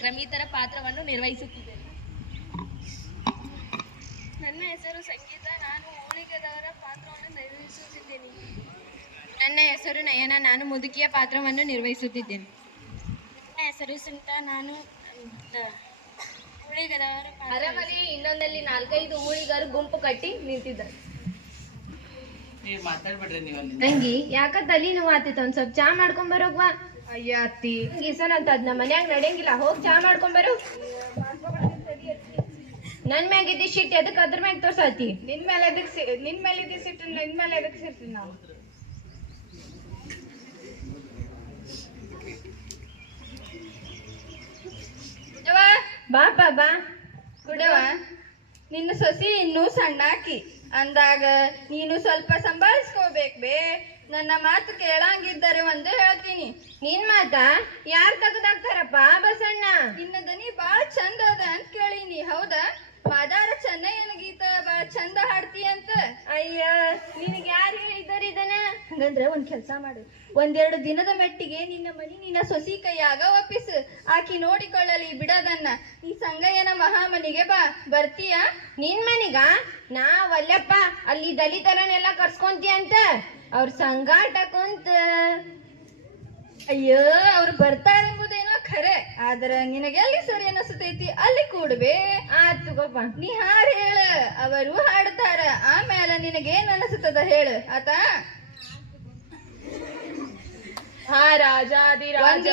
ಕ್ರಮಿತರ ಪಾತ್ರವನ್ನು ನಿರ್ವಹಿಸುತ್ತಿದ್ದೇನೆ. ನನ್ನ ಹೆಸರು ಸಂಗೀತ. ನಾನು ಊಳಿಗದವರ ಪಾತ್ರವನ್ನು ನಿರ್ವಹಿಸುತ್ತಿದ್ದೇನೆ. ನನ್ನ ಹೆಸರು ನಯನ. ನಾನು ಮುದುಕಿಯ ಪಾತ್ರವನ್ನು ನಿರ್ವಹಿಸುತ್ತಿದ್ದೇನೆ. ನನ್ನ ಹೆಸರು ಸುಂಟ. ನಾನು ಊಳಿಗದವರ ಅರಮನೆಯ ಇನ್ನೊಂದಲ್ಲಿ 4-5 ಊಳಿಗರು ಗುಂಪು ಕಟ್ಟಿ ನಿಂತಿದ್ದರು. ತಂಗಿ ಯಾಕ ತಲಿ ನೋವು ಆತಿತ್ತು, ಒಂದ್ ಸ್ವಲ್ಪ ಚಾ ಮಾಡ್ಕೊಂಡ್ ಬರೋಗ್ವಾ. ಅಯ್ಯ ಅತ್ತಿ, ಗೀಸನ್ ಅಂತ ಅದ್ ನಮ್ಮ ಮನ್ಯಾಗ ನಡೆಯಂಗಿಲ್ಲ, ಹೋಗ್ ಚಾ ಮಾಡ್ಕೊಂಡ್ ಬರೋ. ನನ್ ಮ್ಯಾಗ ಇದ್ದಿ ಶಿಟ್ ಎದಕ್ ಅದ್ರ ಮ್ಯಾಗ ತೋರ್ಸಾತಿ? ನಿನ್ ಮೇಲೆ ಇದ್ದ ಸಿಟ್ಟು ನಿನ್ ಮೇಲೆ ಎದಕ್ ಸಿರ್ತೀನಿ ನಾವು? ಬಾಪ ಬಾ ಕುಡವ. ನಿನ್ನ ಸೊಸಿ ಇನ್ನೂ ಸಣ್ಣಾಕಿ ಅಂದಾಗ ನೀನು ಸ್ವಲ್ಪ ಸಂಭಾಳಿಸ್ಕೋಬೇಕು ಬೇ. ನನ್ನ ಮಾತು ಕೇಳಂಗಿದ್ದರೆ ಒಂದು ಹೇಳ್ತೀನಿ. ನಿನ್ ಮಾತಾ ಯಾರ್ ತಗದಾಕ್ತಾರಪ್ಪ ಬಸಣ್ಣ? ನಿನ್ನ ದನಿ ಬಾಳ ಚಂದ ಅದ ಅಂತ ಕೇಳೀನಿ, ಹೌದಾ? ಮಾದಾರ ಚೆನ್ನಯ್ಯನ ಗೀತ ಬಾಳ ಚಂದ ಹಾಡ್ತಿ ಅಂತ. ಅಯ್ಯ, ನಿನಗೆ ಯಾರು ಹೇಳಿದ್ದಾರೆ ಇದನ್ನ? ಹಂಗಂದ್ರೆ ಒಂದ್ ಕೆಲ್ಸ ಮಾಡು, 1-2 ದಿನದ ಮೆಟ್ಟಿಗೆ ನಿನ್ನ ಮನಿ ನಿನ್ನ ಸೊಸಿ ಕೈಯಾಗ ಒಪ್ಪಿಸು. ಆಕಿ ನೋಡಿಕೊಳ್ಳಲಿ ಬಿಡೋದನ್ನ. ಈ ಸಂಗಯ್ಯನ ಮಹಾಮನಿಗೆ ಬಾ, ಬರ್ತೀಯಾ? ನಿನ್ ಮನಿಗ? ನಾ ಒಲ್ಲೆಪ್ಪ, ಅಲ್ಲಿ ದಲಿತರನ್ನೆಲ್ಲ ಕರ್ಸ್ಕೊಂತಿ ಅಂತ ಅವ್ರ ಸಂಗಾಟ ಕುಂತ. ಅಯ್ಯೋ, ಅವ್ರು ಬರ್ತಾರೆಂಬುದೇನೋ ಖರೆ, ಆದ್ರ ನಿನಗೆಲ್ಲಿ ಸರಿ ಅನಿಸ್ತೈತಿ ಅಲ್ಲಿ ಕೂಡ್ಬೇ. ಆತು ಗೋಪ, ನೀ ಹಾಡು ಹೇಳ, ಅವರು ಹಾಡ್ತಾರ, ಆಮೇಲೆ ನಿನಗೇನ್ ಅನಿಸ್ತದ ಹೇಳು ಆತಾ? ಮಹಾರಾಜಾದಿರಾಜ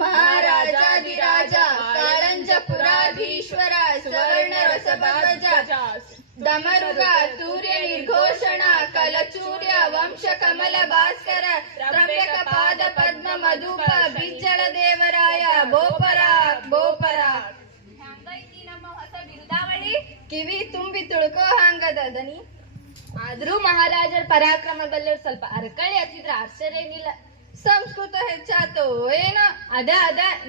ಮಹಾರಾಜಾದಿರಾಜ ಕಾಳಂಜಪುರಾಧೀಶ್ವರ ಸುವರ್ಣ ರಸಭಾಜ ದಮರುಗ ತೂರ್ಯ ನಿರ್ಘೋಷಣ ಕಲಚೂರ್ಯ ವಂಶ ಕಮಲ ಭಾಸ್ಕರ ತ್ರಂಬಕ ಪಾದ ಪದ್ಮ ಮಧುಪ ಬಿಜ್ಜಳ ದೇವರಾಯ ಬೋಪರ ಬೋಪರ. ನಮ್ಮ ಹೊಸ ಬಿರುದಾವಳಿ ಕಿವಿ ತುಂಬಿ ತುಳ್ಕೋ ಹಂಗದ ದನಿ. ಆದ್ರೂ ಮಹಾರಾಜರ ಪರಾಕ್ರಮದಲ್ಲಿ ಸ್ವಲ್ಪ ಅರಕಳಿ ಹತ್ತಿದ್ರ ಆಶ್ಚರ್ಯ ಏನಿಲ್ಲ. ಸಂಸ್ಕೃತ ಹೆಚ್ಚಾತು ಏನೋ. ಅದ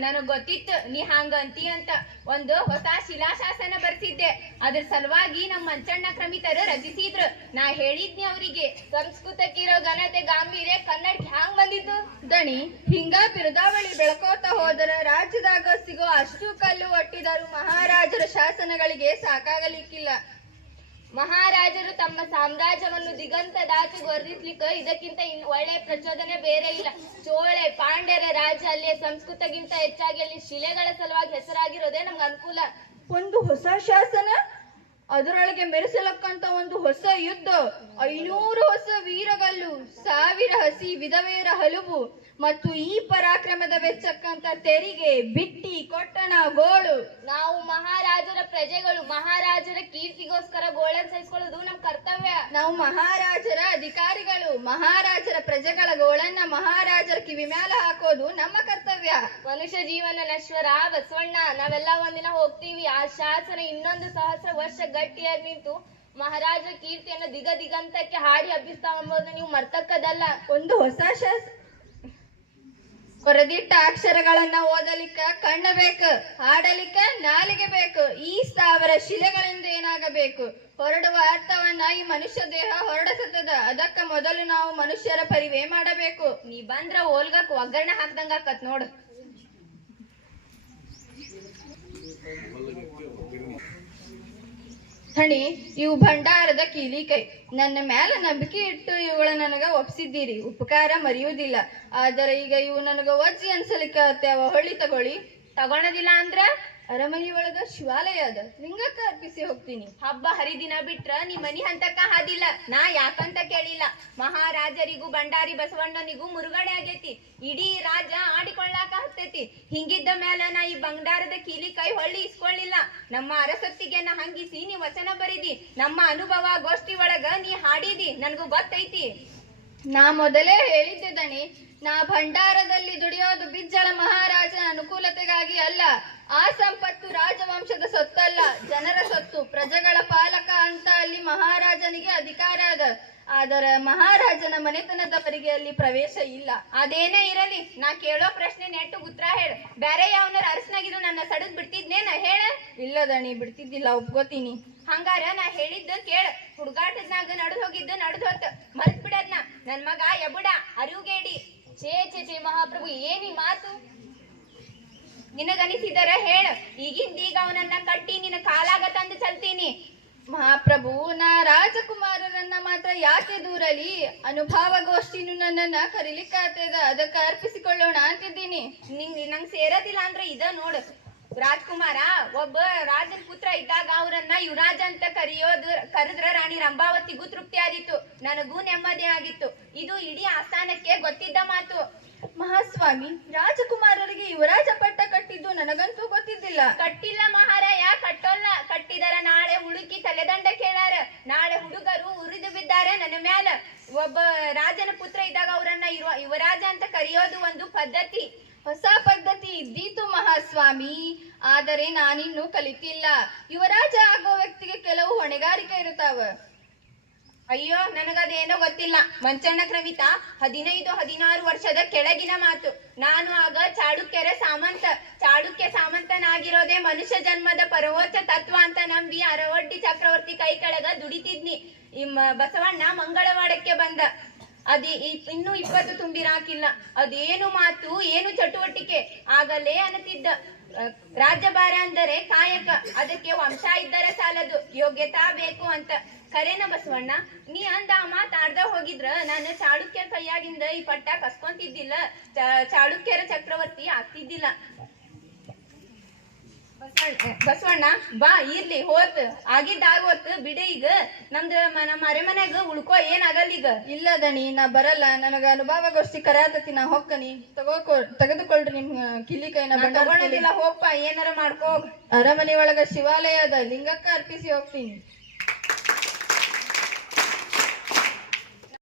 ನನಗ್ ಗೊತ್ತಿತ್ತು ನೀ ಹಂಗ ಅಂತಿ ಅಂತ. ಒಂದು ಹೊಸ ಶಿಲಾಶಾಸನ ಬರ್ಸಿದ್ದೆ, ಅದ್ರ ಸಲುವಾಗಿ ನಮ್ಮ ಮಂಚಣ್ಣ ಕ್ರಮಿತರು ರಚಿಸಿದ್ರು. ನಾ ಹೇಳಿದ್ನಿ ಅವರಿಗೆ, ಸಂಸ್ಕೃತಕ್ಕಿರೋ ಘನತೆ ಗಾಂಭೀರ್ಯ ಕನ್ನಡಕ್ಕೆ ಹ್ಯಾಂಗ್ ಬಂದಿತ್ತು? ದಣಿ, ಹಿಂಗ ಬಿರುದಾವಳಿ ಬೆಳ್ಕೋತ ಹೋದರ ರಾಜ್ಯದಾಗ ಸಿಗೋ ಅಷ್ಟು ಕಲ್ಲು ಒಟ್ಟಿದರು ಮಹಾರಾಜರ ಶಾಸನಗಳಿಗೆ ಸಾಕಾಗಲಿಕ್ಕಿಲ್ಲ. ಮಹಾರಾಜರು ತಮ್ಮ ಸಾಮ್ರಾಜ್ಯವನ್ನು ದಿಗಂತದಾಚೆಗೆ ವರ್ಧಿಸ್ಲಿಕ್ಕೆ ಇದಕ್ಕಿಂತ ಒಳ್ಳೆ ಪ್ರಚೋದನೆ ಬೇರೆ ಇಲ್ಲ. ಚೋಳೆ ಪಾಂಡ್ಯರ ರಾಜ್ಯ ಅಲ್ಲಿಯ ಸಂಸ್ಕೃತಗಿಂತ ಹೆಚ್ಚಾಗಿ ಅಲ್ಲಿ ಶಿಲೆಗಳ ಸಲುವಾಗಿ ಹೆಸರಾಗಿರೋದೇ ನಮ್ಗೆ ಅನುಕೂಲ. ಒಂದು ಹೊಸ ಶಾಸನ, ಅದರೊಳಗೆ ಮೆರೆಸಲಕ್ಕಂತ ಒಂದು ಹೊಸ ಯುದ್ಧ, 500 ಹೊಸ ವೀರಗಲ್ಲು, 1000 ಹಸಿ ವಿಧವೆಯರ ಹಲುಬು, ಮತ್ತು ಈ ಪರಾಕ್ರಮದ ವೆಚ್ಚಕ್ಕಂತ ತೆರಿಗೆ, ಬಿಟ್ಟಿ, ಕೊಟ್ಟಣ, ಗೋಳು. ನಾವು ಮಹಾರಾಜರ ಪ್ರಜೆಗಳು, ಮಹಾರಾಜರ ಕೀರ್ತಿಗೋಸ್ಕರ ಗೋಳನ್ ಸಹಿಸ್ಕೊಳ್ಳೋದು ನಮ್ ಕರ್ತವ್ಯ. ನಾವು ಮಹಾರಾಜರ ಅಧಿಕಾರಿಗಳು, ಮಹಾರಾಜರ ಪ್ರಜೆಗಳ ಗೋಳನ್ನ ಮಹಾರಾಜರ ಕಿವಿ ಮ್ಯಾಲ ಹಾಕೋದು ನಮ್ಮ ಕರ್ತವ್ಯ. ಮನುಷ್ಯ ಜೀವನ ನಶ್ವರ ಬಸವಣ್ಣ, ನಾವೆಲ್ಲ ಒಂದಿನ ಹೋಗ್ತೀವಿ. ಆ ಶಾಸನ ಇನ್ನೊಂದು 1000 ವರ್ಷ ಗಟ್ಟಿಯಾಗಿ ನಿಂತು ಮಹಾರಾಜ ಕೀರ್ತಿಯನ್ನು ದಿಗಂತಕ್ಕೆ ಹಾಡಿ ಹಬ್ಬಿಸ್ತಾವ ಎಂಬುದು ನೀವು ಮರ್ತಕ್ಕದಲ್ಲ. ಒಂದು ಹೊಸ ಕೊರೆದಿಟ್ಟ ಅಕ್ಷರಗಳನ್ನ ಓದಲಿಕ್ಕ ಕಣ್ಣ ಬೇಕು, ಹಾಡಲಿಕ್ಕ ನಾಲಿಗೆ ಬೇಕು. ಈ 1000 ಶಿಲೆಗಳಿಂದ ಏನಾಗಬೇಕು? ಹೊರಡುವ ಅರ್ಥವನ್ನ ಈ ಮನುಷ್ಯ ದೇಹ ಹೊರಡಿಸುತ್ತದ. ಅದಕ್ಕ ಮೊದಲು ನಾವು ಮನುಷ್ಯರ ಪರಿವೇ ಮಾಡಬೇಕು. ನೀ ಬಂದ್ರ ಓಲ್ಗಕ್ ಒಗ್ಗರಣೆ ಹಾಕ್ದಂಗ ಆಕತ್ ನೋಡು. ಹಣಿ, ಇವು ಭಂಡಾರದ ಕೀಲಿಕೈ. ನನ್ನ ಮ್ಯಾಲ ನಂಬಿಕೆ ಇಟ್ಟು ಇವುಗಳ ನನಗ ಒಪ್ಸಿದ್ದೀರಿ, ಉಪಕಾರ ಮರೆಯುವುದಿಲ್ಲ. ಆದರೆ ಈಗ ಇವು ನನಗ ವಜ್ಜಿ ಅನ್ಸಲಿಕ್ಕ ಅವ ಹೊಳ್ಳಿ ತಗೊಳದಿಲ್ಲ ಅಂದ್ರ ಅರಮನೆ ಒಳಗ ಶಿವಾಲಯ ಅದ, ಲಿಂಗಕ್ಕ ಅರ್ಪಿಸಿ ಹೋಗ್ತೀನಿ. ಹಬ್ಬ ಹರಿದಿನ ಬಿಟ್ರ ನೀ ಮನಿ ಹಂತಕ್ಕ ಹಾದಿಲ್ಲ. ನಾ ಯಾಕಂತ ಕೇಳಿಲ್ಲ, ಮಹಾರಾಜರಿಗೂ ಭಂಡಾರಿ ಬಸವಣ್ಣನಿಗೂ ಮುರುಗಡೆ ಆಗೈತಿ. ಇಡೀ ರಾಜ್ಯ ಆಡಿಕೊಳ್ಳಾಕ ಹತ್ತೈತಿ. ಹಿಂಗಿದ್ದ ಮೇಲೆ ನಾ ಈ ಭಂಡಾರದ ಕೀಲಿ ಕೈ ಹೊಳ್ಳಿ ಇಸ್ಕೊಳ್ಳಿಲ್ಲ. ನಮ್ಮ ಅರಸೊತ್ತಿಗೆ ನಾ ಹಂಗಿಸಿ ನೀ ವಚನ ಬರಿದಿ, ನಮ್ಮ ಅನುಭವ ಗೋಷ್ಠಿ ಒಳಗ ನೀ ಹಾಡಿದಿ, ನನ್ಗೂ ಗೊತ್ತೈತಿ. ನಾ ಮೊದಲೇ ಹೇಳಿದ್ದೆ ದಣಿ, ನಾ ಭಂಡಾರದಲ್ಲಿ ದುಡಿಯೋದು ಬಿಜ್ಜಳ ಮಹಾರಾಜನ ಅನುಕೂಲತೆಗಾಗಿ ಅಲ್ಲ. ಆ ಸಂಪತ್ತು ರಾಜವಂಶದ ಸೊತ್ತಲ್ಲ, ಜನರ ಸೊತ್ತು, ಪ್ರಜೆಗಳ ಪಾಲಕ ಅಂತ ಅಲ್ಲಿ ಮಹಾರಾಜನಿಗೆ ಅಧಿಕಾರ ಅದ. ಆದರೆ ಮಹಾರಾಜನ ಮನೆತನದವರಿಗೆ ಅಲ್ಲಿ ಪ್ರವೇಶ ಇಲ್ಲ. ಅದೇನೇ ಇರಲಿ, ನಾ ಕೇಳೋ ಪ್ರಶ್ನೆ ನೆಟ್ಟು ಉತ್ತರ ಹೇಳು. ಬೇರೆ ಯಾವನಾರ ಅರಸನಾಗಿದ್ದು ನನ್ನ ಸಡದ್ ಬಿಡ್ತಿದ್ನೇನ ಹೇಳ? ಇಲ್ಲ ದಣಿ, ಬಿಡ್ತಿದ್ದಿಲ್ಲ, ಒಪ್ಕೋತೀನಿ. ಹಂಗಾರ ನಾ ಹೇಳಿದ್ದು ಕೇಳ. ಹುಡುಗಾಟದ್ನಾಗ ನಡ್ದು ಹೋಗಿದ್ದು ನಡ್ದು ಹೊತ್ತು ಮರ್ತ್ ಬಿಡದ್ನ. ನನ್ ಮಗ ಎಬುಡ ಅರಿವುಗೇಡಿ. ಛೇ ಛೇ ಛೇ ಮಹಾಪ್ರಭು, ಏನಿ ಮಾತು? ನಿನಗನಿಸಿದರ ಹೇಳ, ಈಗಿಂದೀಗ ಅವನನ್ನ ಕಟ್ಟಿ ನಿನ್ನ ಕಾಲಾಗ ತಂದು ಚಲ್ತೀನಿ. ಮಹಾಪ್ರಭು, ನಾ ರಾಜಕುಮಾರರನ್ನ ಮಾತ್ರ ಯಾಕೆ ದೂರಲಿ? ಅನುಭಾವಗೋಷ್ಠಿನೂ ನನ್ನನ್ನ ಕರೀಲಿಕ್ಕಾಗ್ತದ, ಅದಕ್ಕೆ ಅರ್ಪಿಸಿಕೊಳ್ಳೋಣ ಅಂತಿದ್ದೀನಿ. ನಂಗ್ ಸೇರೋದಿಲ್ಲ ಅಂದ್ರೆ ಇದ ನೋಡು. ರಾಜ್ಕುಮಾರ ಒಬ್ಬ ರಾಜನ ಪುತ್ರ ಇದ್ದಾಗ ಅವರನ್ನ ಯುವರಾಜ ಅಂತ ಕರೆದ್ರ ರಾಣಿ ರಂಭಾವತಿಗೂ ತೃಪ್ತಿ ಆದಿತ್ತು, ನನಗೂ ನೆಮ್ಮದಿ ಆಗಿತ್ತು. ಇದು ಇಡೀ ಆಸ್ಥಾನಕ್ಕೆ ಗೊತ್ತಿದ್ದ ಮಾತು. ಮಹಾಸ್ವಾಮಿ, ರಾಜಕುಮಾರರಿಗೆ ಯುವರಾಜ ಪಟ್ಟ ಕಟ್ಟಿದ್ದು ನನಗಂತೂ ಗೊತ್ತಿದ್ದಿಲ್ಲ. ಕಟ್ಟಿಲ್ಲ ಮಹಾರಾಯ, ಕಟ್ಟೋಲ್ಲ. ಕಟ್ಟಿದರ ನಾಳೆ ಹುಡುಕಿ ತಲೆದಂಡ ಕೇಳಾರ. ನಾಳೆ ಹುಡುಗರು ಉರಿದು ಬಿದ್ದಾರೆ ನನ್ನ ಮ್ಯಾಲ. ಒಬ್ಬ ರಾಜನ ಪುತ್ರ ಇದ್ದಾಗ ಅವರನ್ನ ಯುವರಾಜ ಅಂತ ಕರೆಯೋದು ಒಂದು ಪದ್ಧತಿ. ಹೊಸ ಪದ್ಧತಿ ಇದ್ದೀತು ಮಹಾಸ್ವಾಮಿ, ಆದರೆ ನಾನಿನ್ನೂ ಕಲಿತಿಲ್ಲ. ಯುವರಾಜ ಆಗೋ ವ್ಯಕ್ತಿಗೆ ಕೆಲವು ಹೊಣೆಗಾರಿಕೆ ಇರುತ್ತಾವ. ಅಯ್ಯೋ, ನನಗದೇನೋ ಗೊತ್ತಿಲ್ಲ. ಮಂಚಣ್ಣ ಕ್ರಮಿತ 15-16 ವರ್ಷದ ಕೆಳಗಿನ ಮಾತು. ನಾನು ಆಗ ಚಾಳುಕ್ಯ ಸಾಮಂತನಾಗಿರೋದೇ ಮನುಷ್ಯ ಜನ್ಮದ ಪರಮೋಚ್ಚ ತತ್ವ ಅಂತ ನಂಬಿ ಅರವಡ್ಡಿ ಚಕ್ರವರ್ತಿ ಕೈ ಕೆಳಗ ದುಡಿತಿದ್ನಿ. ಬಸವಣ್ಣ ಮಂಗಳವಾಡಕ್ಕೆ ಬಂದ. ಇನ್ನೂ 20 ತುಂಬಿರಾಕಿಲ್ಲ. ಅದೇನು ಮಾತು, ಏನು ಚಟುವಟಿಕೆ. ಆಗಲೇ ಅನ್ನತಿದ್ದ, ರಾಜ್ಯಭಾರ ಅಂದರೆ ಕಾಯಕ, ಅದಕ್ಕೆ ವಂಶ ಇದ್ದರೆ ಸಾಲದು, ಯೋಗ್ಯತಾ ಬೇಕು ಅಂತ. ಖರೇನ ಬಸವಣ್ಣ? ನೀ ಅಂದ ಮಾತಾಡ್ದ ಹೋಗಿದ್ರ ನಾನು ಚಾಳುಕ್ಯರ ಕೈಯಾಗಿಂದ ಈ ಪಟ್ಟ ಕಸ್ಕೊಂತಿದ್ದಿಲ್ಲ, ಚಾಳುಕ್ಯರ ಚಕ್ರವರ್ತಿ ಆಗ್ತಿದ್ದಿಲ್ಲ. ಬಸವಣ್ಣ ಬಾ, ಇರ್ಲಿ, ಹೋತ್ ಆಗಿದ್ದಾಗೋತ್ ಬಿಡಿ. ಈಗ ನಮ್ಮ ಅರೆಮನೆಗ ಉಳ್ಕೋ, ಏನಾಗಲ್ಲ ಈಗ. ಇಲ್ಲ ದಣಿ, ನಾ ಬರಲ್ಲ. ನನಗ ಅನುಭಾವಗೋಷ್ಠಿ ಕರೆಯತತಿ, ನಾ ಹೋಗ್ಕನಿ. ತೆಗೆದುಕೊಳ್ರಿ ನಿಮ್ ಕಿಲಿ ಕೈನ. ತಗೊಳ್ಳೋದಿಲ್ಲ, ಹೋಗ್ಪ, ಏನಾರ ಮಾಡ್ಕೋ. ಅರಮನೆ ಒಳಗ ಶಿವಾಲಯ ಅದ, ಲಿಂಗಕ್ಕ ಅರ್ಪಿಸಿ ಹೋಗ್ತೀನಿ.